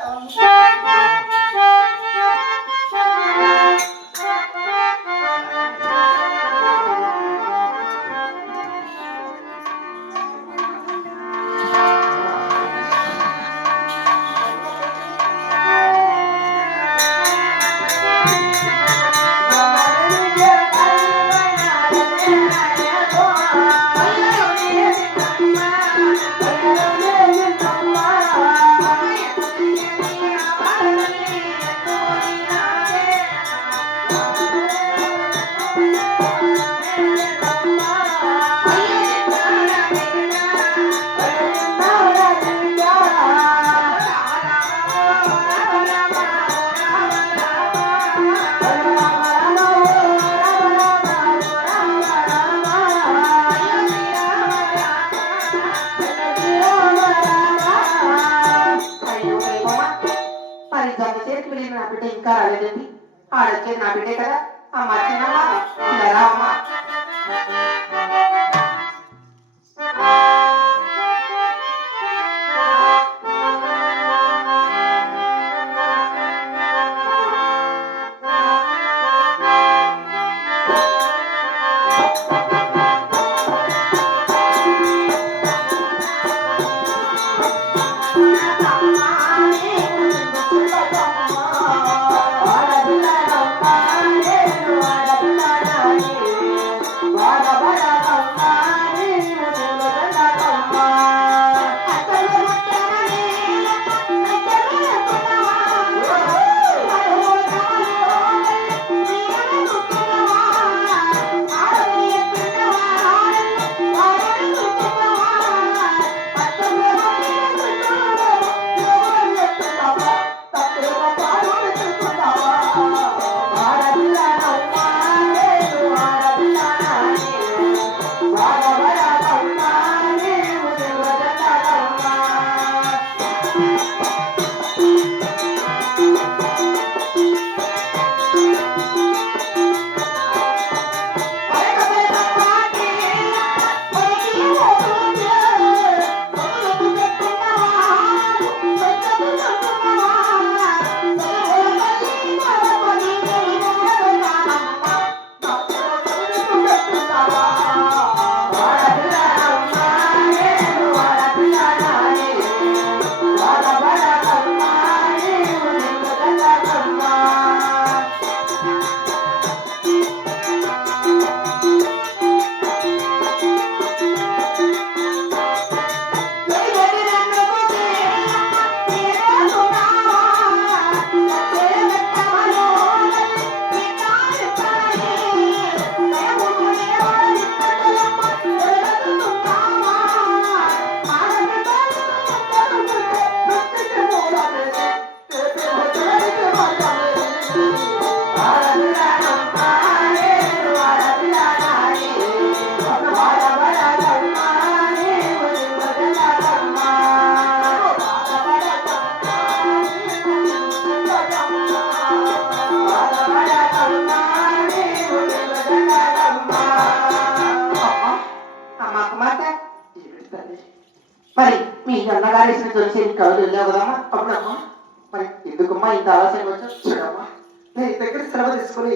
동 생. జత చేతికి నా బిడ్డ ఇంకా రాలేదండి. ఆడొచ్చేది నా బిడ్డే కదా. అమ్మ చిన్నమ్మ ఇలా రా అన్నగారేసిన తులసి కవులు వెళ్ళావు కదమ్మా అప్పుడమ్మా మరి ఎందుకమ్మా ఇంత ఆలస్యంగా వచ్చా చూడమ్మా నీ దగ్గర సెలవు తీసుకుని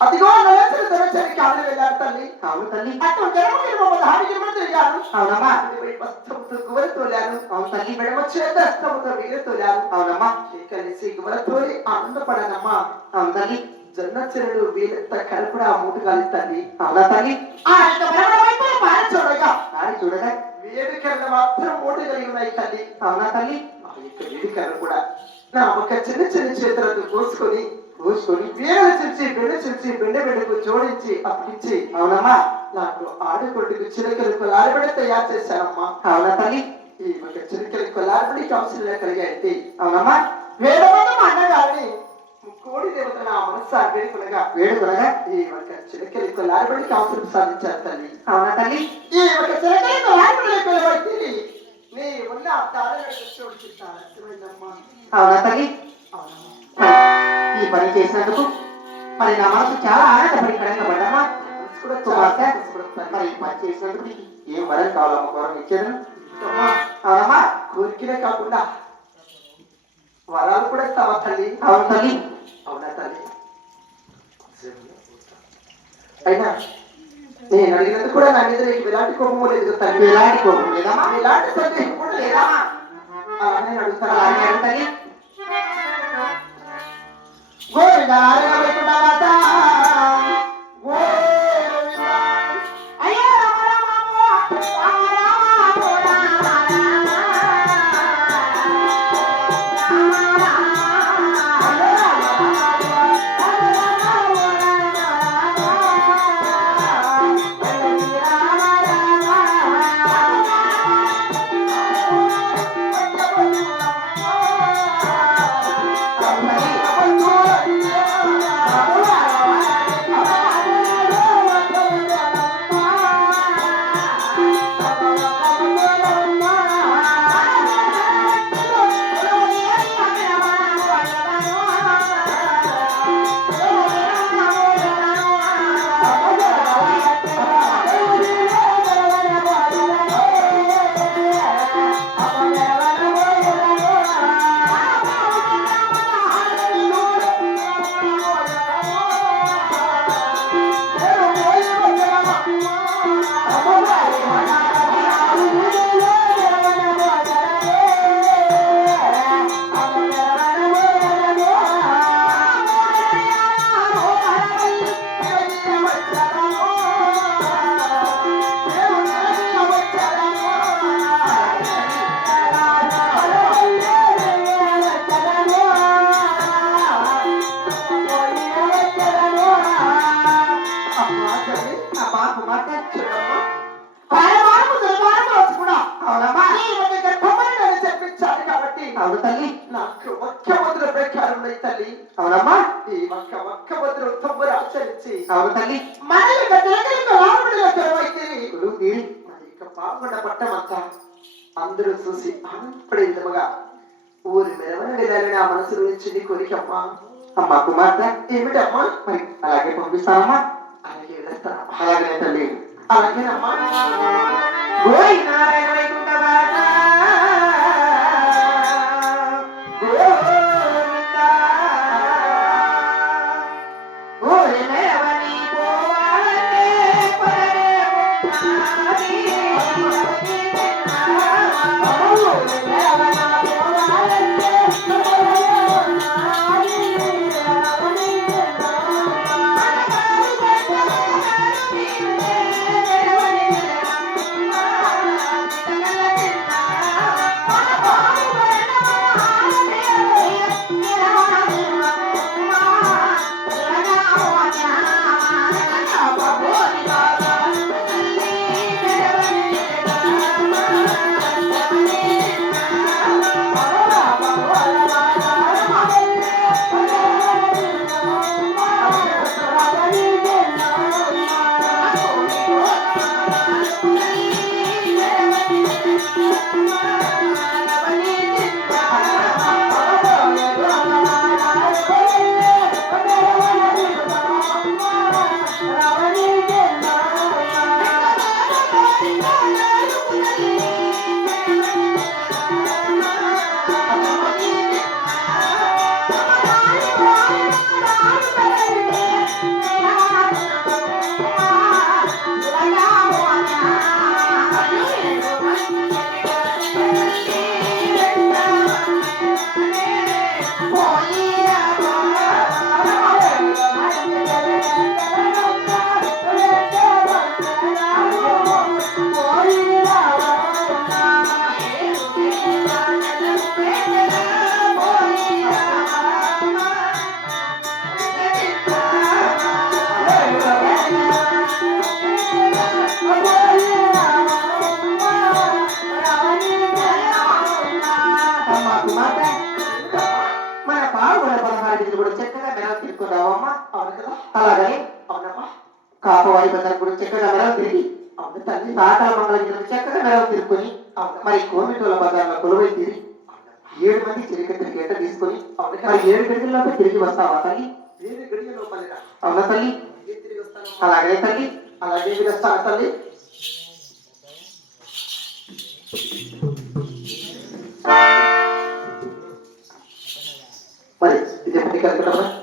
అదిగో నలసరి దొరచని కాదు వెళ్ళారు తల్లి. అవును తల్లి. అటు జనము జనము పదహారు జన్మలు తిరిగాను అవునమ్మా. వస్త్రముతో గువర తోలాను. అవును తల్లి. మెడమ చేత హస్తముతో వీర తోలాను. అవునమ్మా. కలిసి గువర తోలి ఆనందపడానమ్మా. అవును తల్లి. జొన్నచెరుడు వీళ్ళంత కలుపుడు ఆ మూటు కాలి తల్లి. అవునా తల్లి ఆ యొక్క భ్రమణ వైపు మారి చూడగా చూడగా వేడుకలు మాత్రం ఓటు కలిగి ఉన్నాయి తల్లి. అవునా తల్లి? ఆ యొక్క వేడుకలు కూడా. నా ఒక చిన్న చిన్న చేతులతో కోసుకొని కోసుకొని వేలు చిలిచి బెండ చిలిచి బెండ బెండకు జోడించి అప్పించి అవునమ్మా నాకు ఆడకొడుకు చిలకలకు లారబడి తయారు చేశానమ్మా అవునా తల్లి? ఈ ఒక చిలకలకు లారబడి కౌన్సిల్ కలిగాయి అవునమ్మా? వేదమైన అన్నగారిని కోడి దేవత నా మనస్సు వేడుకునగా వేడుకునగా ఈ ఒక చిలకలకు లారబడి కౌన్సిల్ సాధించారు తల్లి అవునా తల్లి ఈ ఒక చిలకలకు లారబడి పిలబడి నీ ఉన్న అవునా తల్లి ఈ పని చేసినందుకు మరి నా మనసు చాలా ఆనందపడి కడంగా పడ్డామా కుమార్తె, మరి ఈ పని చేసినందుకు నీకు ఏం వరం కావాలమ్మా వరం ఇచ్చేది అవునమ్మా కోరికలే కాకుండా వరాలు కూడా ఇస్తావా తల్లి అవును తల్లి అవునా తల్లి అయినా నేను అడిగినందుకు కూడా నా మీద నీకు ఎలాంటి కోపము లేదు తల్లి ఎలాంటి కోపం లేదమ్మా ఎలాంటి సందేహం కూడా లేదా? అలానే అడుగుతాను అలాగే అడుగు తల్లి అవును తల్లి. నాకు ఒక్క ముద్ర ప్రకారం ఉన్నాయి తల్లి. అవునమ్మా. ఈ ఒక్క ఒక్క ముద్ర తొమ్మిది ఆచరించి. అవును తల్లి. మన యొక్క తిలకలకు రాముడిగా తెరవైతే కొలువు తీరి మరి ఇక పాల్గొన్న పట్టమంతా అందరూ చూసి ఆనందపడే విధముగా ఊరి మెరవన వెళ్ళాలని ఆ మనసు నుంచి కోరికమ్మా. అమ్మా కుమార్తె. ఏమిటమ్మా? మరి అలాగే పంపిస్తానమ్మా. అలాగే వెళ్తానమ్మా అలాగే తల్లి. అలాగేనమ్మా. గోయి నారాయణ వైకుంఠవాస పాల్గొన పదహారు కూడా చక్కగా మెరవ తీసుకున్నావమ్మా అవును కదా? అలాగే అవునమ్మా కాపవారి బజార్ కూడా చక్కగా మెరవ తిరిగి అవును తల్లి సాకల మంగళగిరి చక్కగా మెరవ తిరుపుకొని మరి కోమిటోల బజార్లో కొలువై తీరి ఏడు మంది చిరికత్తిరి గంట తీసుకొని మరి ఏడు గంటల్లోపే తిరిగి వస్తావా తల్లి? వేరే గడియ లోపలి అవునా తల్లి? తిరిగి అలాగే తల్లి అలాగే తల్లి? de.